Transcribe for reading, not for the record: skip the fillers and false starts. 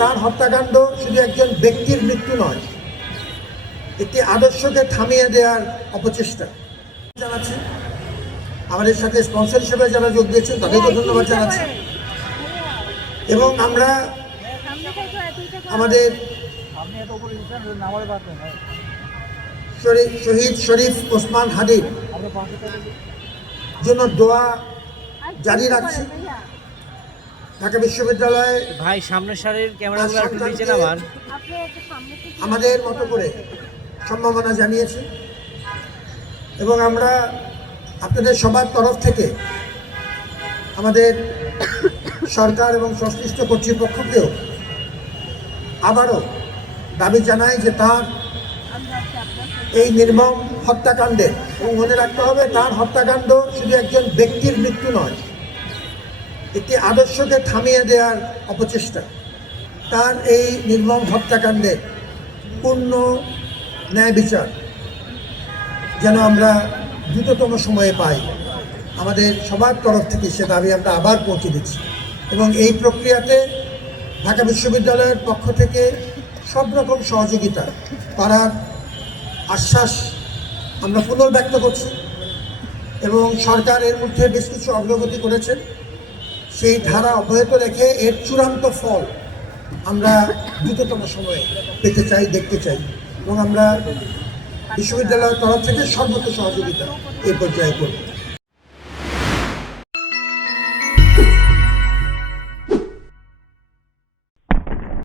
তার হত্যাকাণ্ড শুধু একজন ব্যক্তির মৃত্যু নয়, একটি আদর্শকে থামিয়ে দেওয়ার অপচেষ্টা জানাচ্ছি। আমাদের সাথে স্পন্সর হিসেবে যারা যোগ দিয়েছেন তাদেরকে ধন্যবাদ জানাচ্ছি। এবং আমরা আমাদের শহীদ শরীফ ওসমান হাদির জন্য দোয়া জারি রাখছি। ঢাকা বিশ্ববিদ্যালয়ে ভাই সামনের সারির ক্যামেরাগুলো একটু নিচে নামান। আমাদের মতো করে সম্ভাবনা জানিয়েছি এবং আমরা আপনাদের সবার তরফ থেকে আমাদের সরকার এবং সংশ্লিষ্ট কর্তৃপক্ষকেও আবারও দাবি জানাই যে তার এই নির্মম হত্যাকাণ্ডে, এবং মনে রাখতে হবে তার হত্যাকাণ্ড শুধু একজন ব্যক্তির মৃত্যু নয়, একটি আদর্শকে থামিয়ে দেওয়ার অপচেষ্টা। তার এই নির্মম হত্যাকাণ্ডের পূর্ণ ন্যায় বিচার যেন আমরা দ্রুততম সময়ে পাই, আমাদের সবার তরফ থেকে সে দাবি আমরা আবার পৌঁছে দিচ্ছি। এবং এই প্রক্রিয়াতে ঢাকা বিশ্ববিদ্যালয়ের পক্ষ থেকে সব রকম সহযোগিতা করার আশ্বাস আমরা পুনর্ব্যক্ত করছি এবং সরকার এর মধ্যে বেশ কিছু অগ্রগতি করেছেন। সেই ধারা অব্যাহত রেখে এর চূড়ান্ত ফল আমরা দ্রুততম সময়ে পেতে চাই, দেখতে চাই, এবং আমরা বিশ্ববিদ্যালয়ের তরফ থেকে সর্বোচ্চ সহযোগিতা এই পর্যায়ে করব।